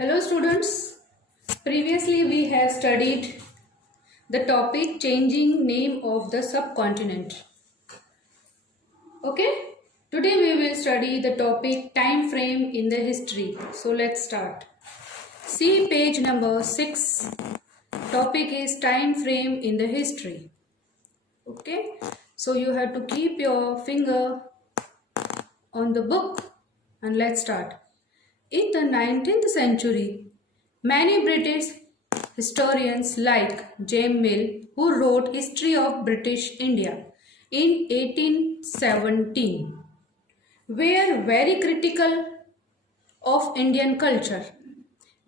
Hello students, previously we have studied the topic changing name of the subcontinent. Okay, today we will study the topic time frame in the history. So let's start. See page number 6, topic is time frame in the history. Okay, so you have to keep your finger on the book and let's start. In the 19th century, many British historians like James Mill, who wrote History of British India in 1817, were very critical of Indian culture.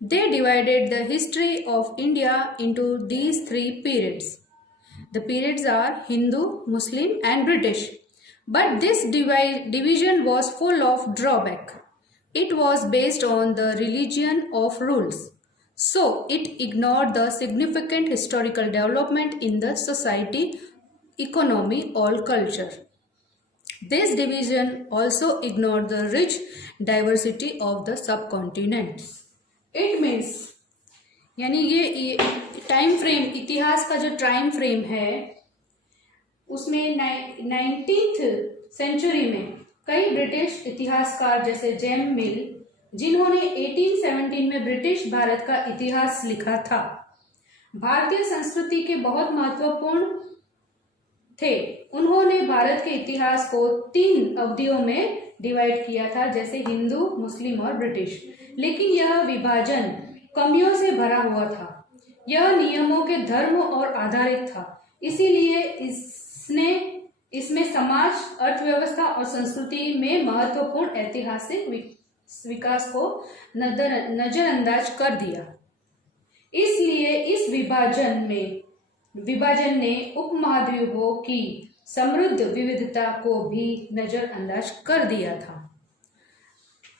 They divided the history of India into these three periods. The periods are Hindu, Muslim and British. But this division was full of drawback. It was based on the religion of rules. So it ignored the significant historical development in the society, economy or culture. This division also ignored the rich diversity of the subcontinent. It means यानी ये time frame, इतिहास का जो time frame है उसमें 19th century में कई British इतिहासकार जैसे जेम्स मिल, जिन्होंने 1817 में ब्रिटिश भारत का इतिहास लिखा था, भारतीय संस्कृति के बहुत महत्वपूर्ण थे। उन्होंने भारत के इतिहास को 3 अवधियों में डिवाइड किया था, जैसे हिंदू, मुस्लिम और ब्रिटिश। लेकिन यह विभाजन कमियों से भरा हुआ था। यह नियमों के धर्म और आधारित था, इसीलिए इसमें समाज, अर्थव्यवस्था और संस्कृति में महत्वपूर्ण ऐतिहासिक विकास को नजरअंदाज कर दिया। इसलिए इस विभाजन ने उपमहाद्वीपों की समृद्ध विविधता को भी नजरअंदाज कर दिया था।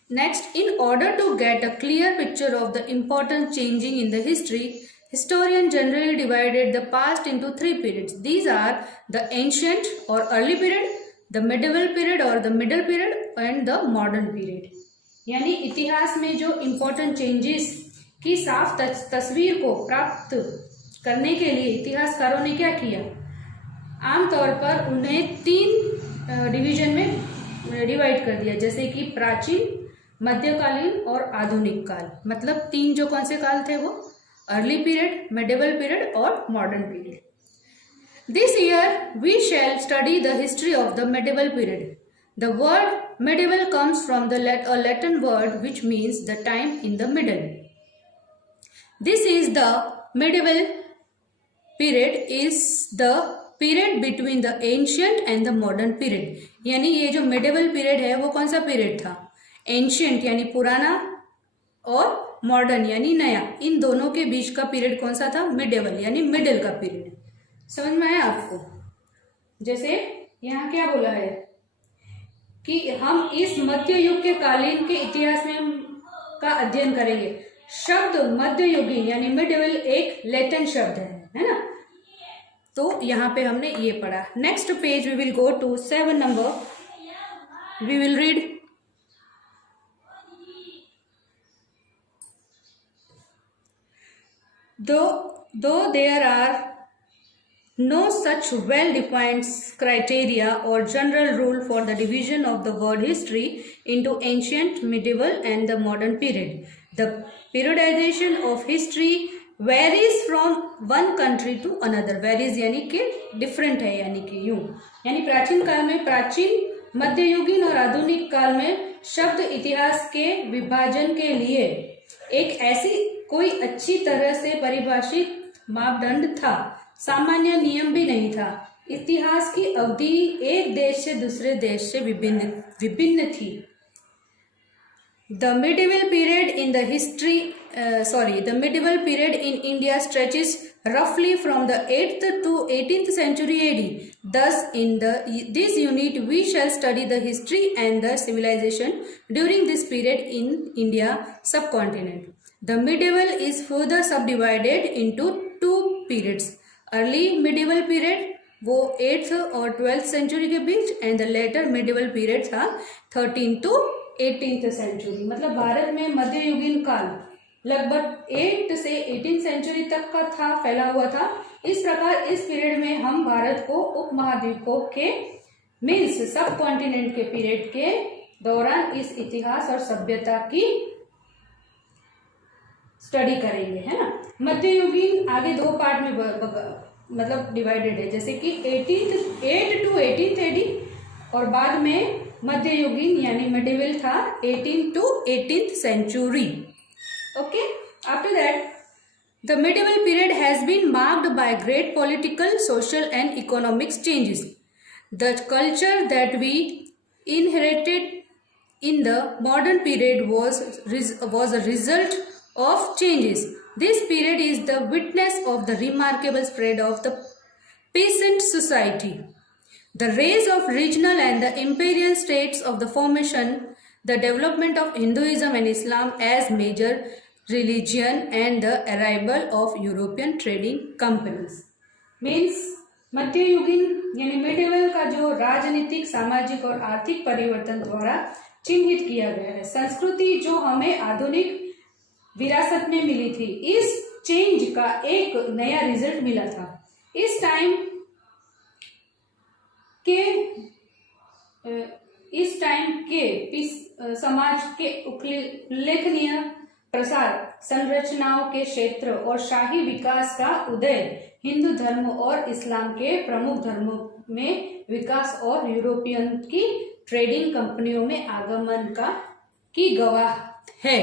Next, in order to get a clear picture of the important changing in the history, historians generally divided the past into 3 periods. These are the ancient or early period, the medieval period or the middle period and the modern period. यानी इतिहास में जो important changes की साफ तस्वीर को प्राप्त करने के लिए इतिहासकारों ने क्या किया? आमतौर पर उन्हें 3 डिवीजन में डिवाइड कर दिया, जैसे कि प्राचीन, मध्यकालीन और आधुनिक काल। मतलब 3 जो कौन से काल थे वो अर्ली पीरियड, मेडिवल पीरियड और modern period. This year we shall study the history of the medieval period. The word medieval comes from the Latin word which means the time in the middle. This is the medieval period is the period between the ancient and the modern period. यानी ये जो medieval period है वो कौन सा period था? Ancient यानी पुराना और मॉडर्न यानी नया, इन दोनों के बीच का पीरियड कौन सा था? मिडेवल यानी मिडिल का पीरियड। समझ में आया आपको? जैसे यहाँ क्या बोला है कि हम इस मध्य युग के कालीन के इतिहास में का अध्ययन करेंगे। शब्द मध्ययुगीन यानी मिडिवल एक लैटिन शब्द है ना? तो यहाँ पे हमने ये पढ़ा। Next page we will go to 7 number. We will read Though there are no such well-defined criteria or general rule for the division of the world history into ancient, medieval and the modern period, the periodization of history varies from one country to another. Varies यानी कि different है, यानी कि यूं, यानी प्राचीन काल में प्राचीन, मध्ययुगीन और आधुनिक काल में शब्द इतिहास के विभाजन के लिए एक ऐसी कोई अच्छी तरह से परिभाषित मापदंड था, सामान्य नियम भी नहीं था। इतिहास की अवधि एक देश से दूसरे देश से विभिन्न थी। The medieval period in India stretches roughly from the 8th to 18th century AD. Thus, in this unit, we shall study the history and the civilization during this period in India subcontinent. The medieval is further subdivided into 2 periods. Early medieval period वो 8th और 12th century के बीच and the later medieval period था 13th to 18th century. मतलब भारत में मध्ययुगीन काल लगभग 8 से 18 सेंचुरी तक का था, फैला हुआ था। इस प्रकार इस पीरियड में हम भारत को उपमहाद्वीपों के मीन्स सब कॉन्टिनेंट के पीरियड के दौरान इस इतिहास और सभ्यता की स्टडी करेंगे, है ना। मध्ययुगीन आगे दो पार्ट में मतलब डिवाइडेड है, जैसे कि 8 to 18th AD और बाद में मध्ययुगीन यानी मिडिवल था 18 to 18th century. Okay, after that the medieval period has been marked by great political, social and economic changes. The culture that we inherited in the modern period was a result of changes. This period is the witness of the remarkable spread of the peasant society, the rise of regional and the imperial states of the formation, the development of Hinduism and Islam as major religion, and the arrival of European trading companies. Means मध्ययुगीन यानी medieval का जो राजनीतिक, सामाजिक और आर्थिक परिवर्तन द्वारा चिन्हित किया गया है। संस्कृति जो हमें आधुनिक विरासत में मिली थी, इस चेंज का एक नया रिजल्ट मिला था। इस टाइम के समाज के उल्लेखनीय प्रसार, संरचनाओं के क्षेत्र और शाही विकास का उदय, हिंदू धर्म और इस्लाम के प्रमुख धर्मों में विकास और यूरोपियन की ट्रेडिंग कंपनियों में आगमन की गवाह है।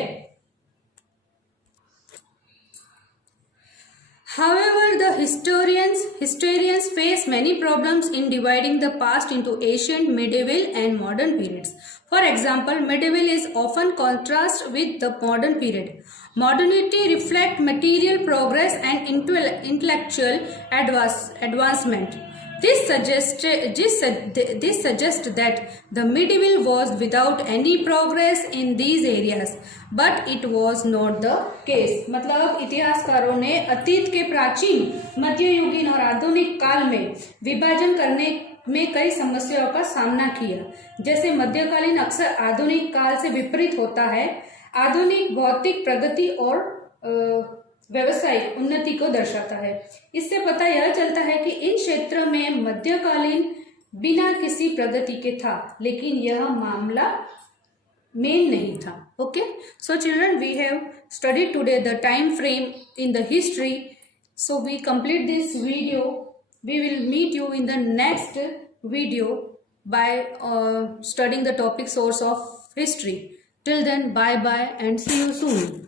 However, the historians face many problems in dividing the past into ancient, medieval, and modern periods. For example, medieval is often contrasted with the modern period. Modernity reflects material progress and intellectual advancement. This suggests that the medieval was without any progress in these areas, but it was not the case. मतलब इतिहासकारों ने अतीत के प्राचीन, मध्ययुगीन और आधुनिक काल में विभाजन करने में कई समस्याओं का सामना किया। जैसे मध्यकालीन अक्सर आधुनिक काल से विपरीत होता है, आधुनिक भौतिक प्रगति और व्यवसायिक उन्नति को दर्शाता है। इससे पता यह चलता है कि इन क्षेत्रों में मध्यकालीन बिना किसी प्रगति के था, लेकिन यह मामला मेन नहीं था। Okay, so children, we have studied today the time frame in the history, so we complete this video. We will meet you in the next video by studying the topic source of history. Till then, bye bye and see you soon.